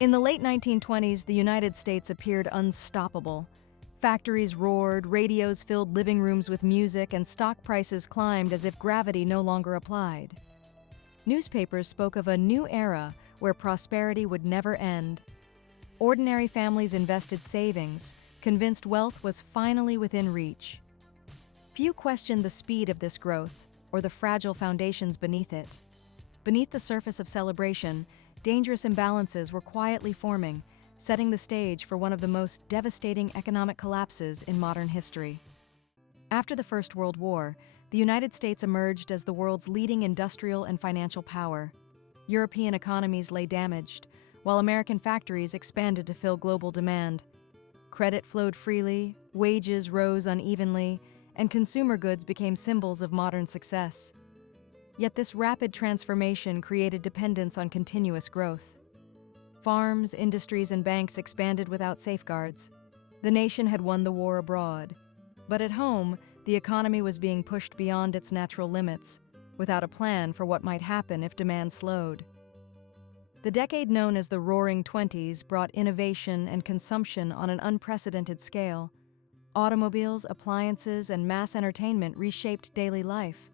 In the late 1920s, the United States appeared unstoppable. Factories roared, radios filled living rooms with music, and stock prices climbed as if gravity no longer applied. Newspapers spoke of a new era where prosperity would never end. Ordinary families invested savings, convinced wealth was finally within reach. Few questioned the speed of this growth or the fragile foundations beneath it. Beneath the surface of celebration, dangerous imbalances were quietly forming, setting the stage for one of the most devastating economic collapses in modern history. After the First World War, the United States emerged as the world's leading industrial and financial power. European economies lay damaged, while American factories expanded to fill global demand. Credit flowed freely, wages rose unevenly, and consumer goods became symbols of modern success. Yet this rapid transformation created dependence on continuous growth. Farms, industries, and banks expanded without safeguards. The nation had won the war abroad. But at home, the economy was being pushed beyond its natural limits, without a plan for what might happen if demand slowed. The decade known as the Roaring Twenties brought innovation and consumption on an unprecedented scale. Automobiles, appliances, and mass entertainment reshaped daily life.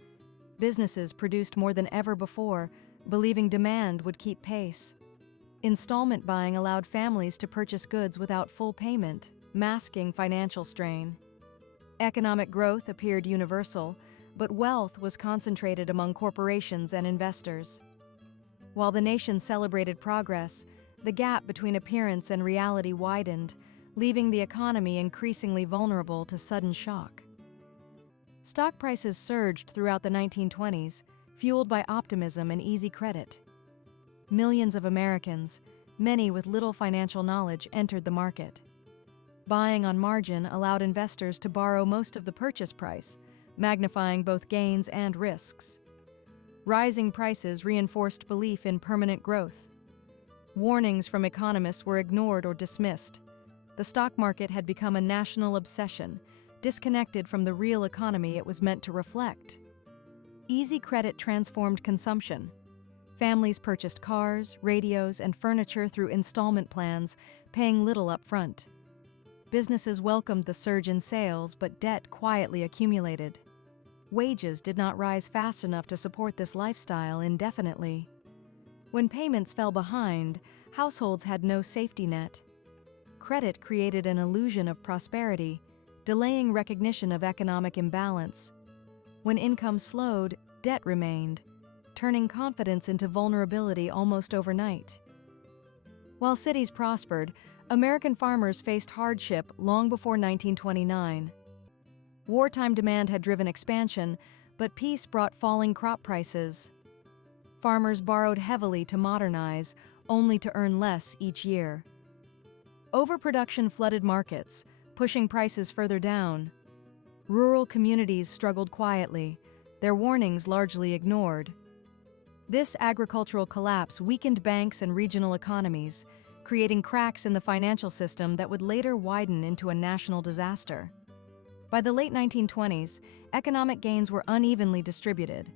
Businesses produced more than ever before, believing demand would keep pace. Installment buying allowed families to purchase goods without full payment, masking financial strain. Economic growth appeared universal, but wealth was concentrated among corporations and investors. While the nation celebrated progress, the gap between appearance and reality widened, leaving the economy increasingly vulnerable to sudden shock. Stock prices surged throughout the 1920s, fueled by optimism and easy credit. Millions of Americans, many with little financial knowledge, entered the market. Buying on margin allowed investors to borrow most of the purchase price, magnifying both gains and risks. Rising prices reinforced belief in permanent growth. Warnings from economists were ignored or dismissed. The stock market had become a national obsession, disconnected from the real economy it was meant to reflect. Easy credit transformed consumption. Families purchased cars, radios, and furniture through installment plans, paying little up front. Businesses welcomed the surge in sales, but debt quietly accumulated. Wages did not rise fast enough to support this lifestyle indefinitely. When payments fell behind, households had no safety net. Credit created an illusion of prosperity, delaying recognition of economic imbalance. When income slowed, debt remained, turning confidence into vulnerability almost overnight. While cities prospered, American farmers faced hardship long before 1929. Wartime demand had driven expansion, but peace brought falling crop prices. Farmers borrowed heavily to modernize, only to earn less each year. Overproduction flooded markets, pushing prices further down. Rural communities struggled quietly, their warnings largely ignored. This agricultural collapse weakened banks and regional economies, creating cracks in the financial system that would later widen into a national disaster. By the late 1920s, economic gains were unevenly distributed.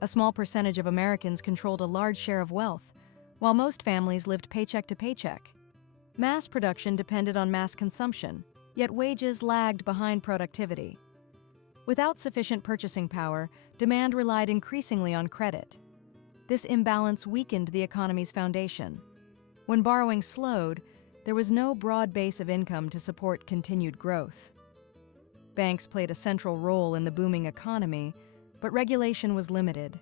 A small percentage of Americans controlled a large share of wealth, while most families lived paycheck to paycheck. Mass production depended on mass consumption, yet wages lagged behind productivity. Without sufficient purchasing power, demand relied increasingly on credit. This imbalance weakened the economy's foundation. When borrowing slowed, there was no broad base of income to support continued growth. Banks played a central role in the booming economy, but regulation was limited.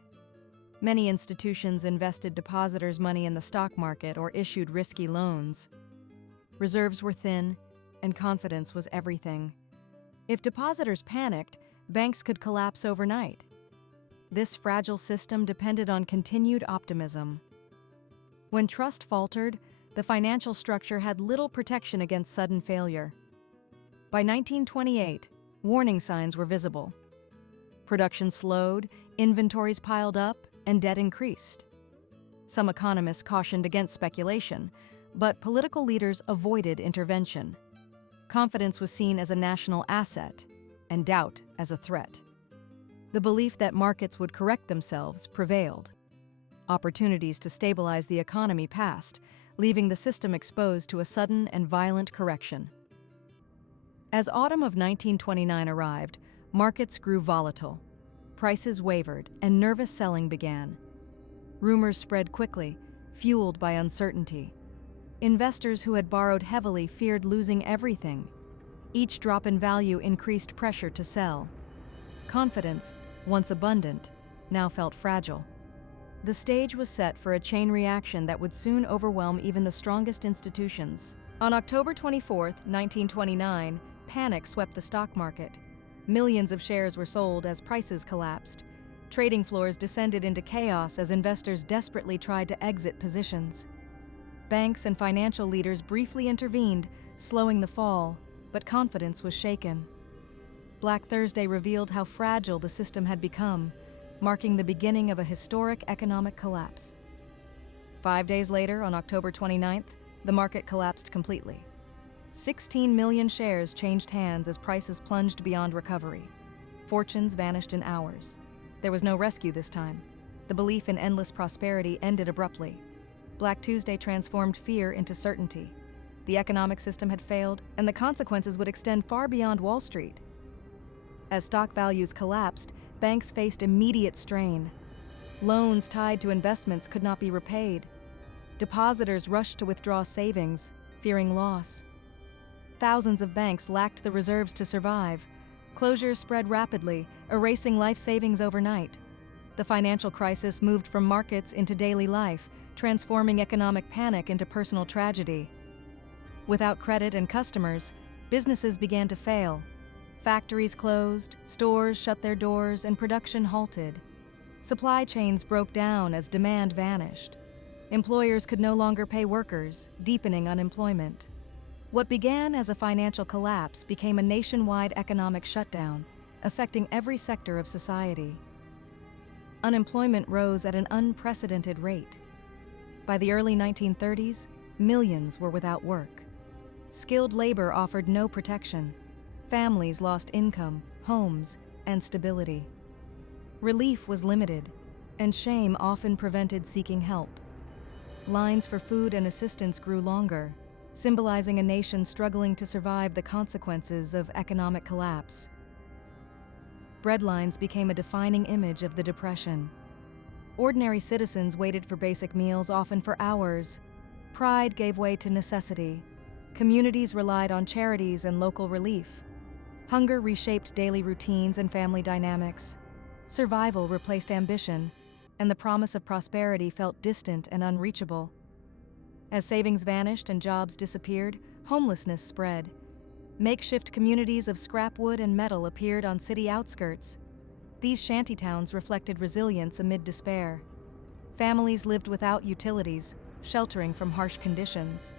Many institutions invested depositors' money in the stock market or issued risky loans. Reserves were thin, and confidence was everything. If depositors panicked, banks could collapse overnight. This fragile system depended on continued optimism. When trust faltered, the financial structure had little protection against sudden failure. By 1928, warning signs were visible. Production slowed, inventories piled up, and debt increased. Some economists cautioned against speculation, but political leaders avoided intervention. Confidence was seen as a national asset, and doubt as a threat. The belief that markets would correct themselves prevailed. Opportunities to stabilize the economy passed, leaving the system exposed to a sudden and violent correction. As autumn of 1929 arrived, markets grew volatile. Prices wavered, and nervous selling began. Rumors spread quickly, fueled by uncertainty. Investors who had borrowed heavily feared losing everything. Each drop in value increased pressure to sell. Confidence, once abundant, now felt fragile. The stage was set for a chain reaction that would soon overwhelm even the strongest institutions. On October 24, 1929, panic swept the stock market. Millions of shares were sold as prices collapsed. Trading floors descended into chaos as investors desperately tried to exit positions. Banks and financial leaders briefly intervened, slowing the fall, but confidence was shaken. Black Thursday revealed how fragile the system had become, marking the beginning of a historic economic collapse. 5 days later, on October 29th, the market collapsed completely. 16 million shares changed hands as prices plunged beyond recovery. Fortunes vanished in hours. There was no rescue this time. The belief in endless prosperity ended abruptly. Black Tuesday transformed fear into certainty. The economic system had failed, and the consequences would extend far beyond Wall Street. As stock values collapsed, banks faced immediate strain. Loans tied to investments could not be repaid. Depositors rushed to withdraw savings, fearing loss. Thousands of banks lacked the reserves to survive. Closures spread rapidly, erasing life savings overnight. The financial crisis moved from markets into daily life, transforming economic panic into personal tragedy. Without credit and customers, businesses began to fail. Factories closed, stores shut their doors, and production halted. Supply chains broke down as demand vanished. Employers could no longer pay workers, deepening unemployment. What began as a financial collapse became a nationwide economic shutdown, affecting every sector of society. Unemployment rose at an unprecedented rate. By the early 1930s, millions were without work. Skilled labor offered no protection. Families lost income, homes, and stability. Relief was limited, and shame often prevented seeking help. Lines for food and assistance grew longer, symbolizing a nation struggling to survive the consequences of economic collapse. Breadlines became a defining image of the Depression. Ordinary citizens waited for basic meals, often for hours. Pride gave way to necessity. Communities relied on charities and local relief. Hunger reshaped daily routines and family dynamics. Survival replaced ambition, and the promise of prosperity felt distant and unreachable. As savings vanished and jobs disappeared, homelessness spread. Makeshift communities of scrap wood and metal appeared on city outskirts. These shantytowns reflected resilience amid despair. Families lived without utilities, sheltering from harsh conditions.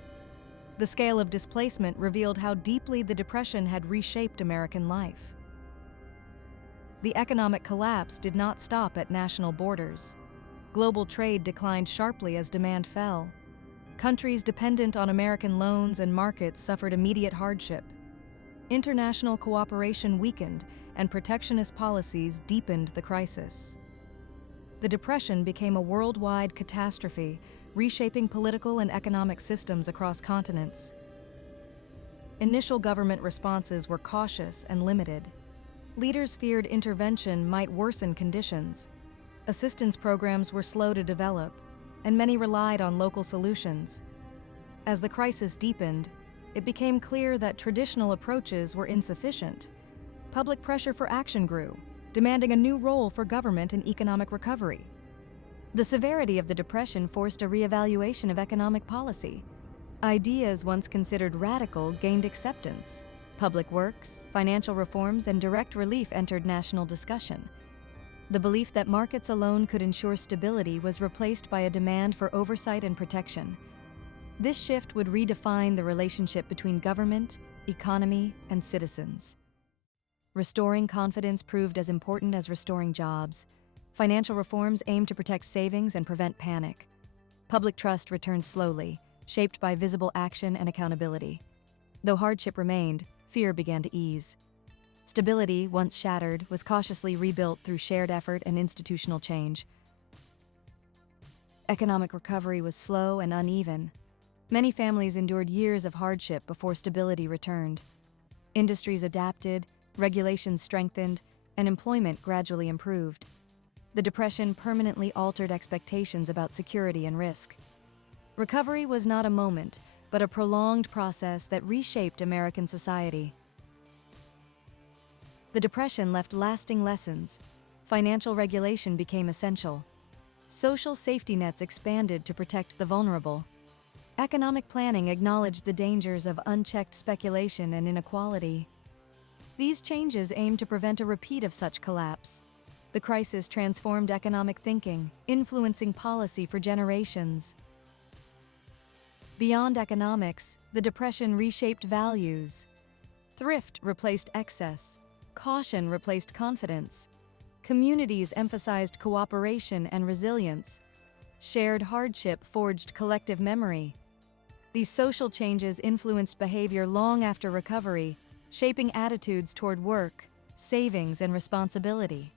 The scale of displacement revealed how deeply the Depression had reshaped American life. The economic collapse did not stop at national borders. Global trade declined sharply as demand fell. Countries dependent on American loans and markets suffered immediate hardship. International cooperation weakened, and protectionist policies deepened the crisis. The Depression became a worldwide catastrophe, reshaping political and economic systems across continents. Initial government responses were cautious and limited. Leaders feared intervention might worsen conditions. Assistance programs were slow to develop, and many relied on local solutions. As the crisis deepened, it became clear that traditional approaches were insufficient. Public pressure for action grew, demanding a new role for government in economic recovery. The severity of the Depression forced a reevaluation of economic policy. Ideas once considered radical gained acceptance. Public works, financial reforms, and direct relief entered national discussion. The belief that markets alone could ensure stability was replaced by a demand for oversight and protection. This shift would redefine the relationship between government, economy, and citizens. Restoring confidence proved as important as restoring jobs. Financial reforms aimed to protect savings and prevent panic. Public trust returned slowly, shaped by visible action and accountability. Though hardship remained, fear began to ease. Stability, once shattered, was cautiously rebuilt through shared effort and institutional change. Economic recovery was slow and uneven. Many families endured years of hardship before stability returned. Industries adapted, regulations strengthened, and employment gradually improved. The Depression permanently altered expectations about security and risk. Recovery was not a moment, but a prolonged process that reshaped American society. The Depression left lasting lessons. Financial regulation became essential. Social safety nets expanded to protect the vulnerable. Economic planning acknowledged the dangers of unchecked speculation and inequality. These changes aimed to prevent a repeat of such collapse. The crisis transformed economic thinking, influencing policy for generations. Beyond economics, the Depression reshaped values. Thrift replaced excess. Caution replaced confidence. Communities emphasized cooperation and resilience. Shared hardship forged collective memory. These social changes influenced behavior long after recovery, shaping attitudes toward work, savings, and responsibility.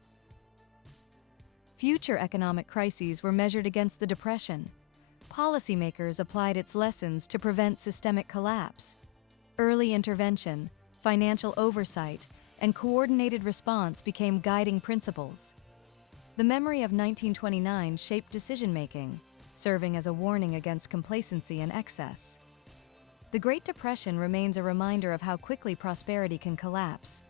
Future economic crises were measured against the Depression. Policymakers applied its lessons to prevent systemic collapse. Early intervention, financial oversight, and coordinated response became guiding principles. The memory of 1929 shaped decision-making, serving as a warning against complacency and excess. The Great Depression remains a reminder of how quickly prosperity can collapse.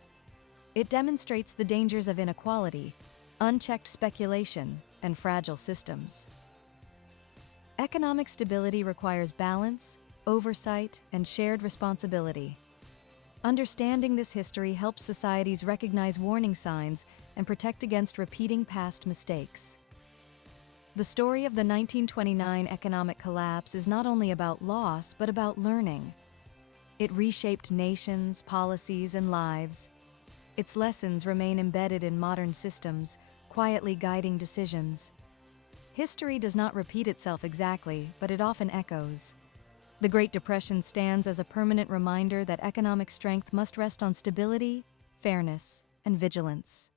It demonstrates the dangers of inequality, unchecked speculation, and fragile systems. Economic stability requires balance, oversight, and shared responsibility. Understanding this history helps societies recognize warning signs and protect against repeating past mistakes. The story of the 1929 economic collapse is not only about loss, but about learning. It reshaped nations, policies, and lives. Its lessons remain embedded in modern systems, quietly guiding decisions. History does not repeat itself exactly, but it often echoes. The Great Depression stands as a permanent reminder that economic strength must rest on stability, fairness, and vigilance.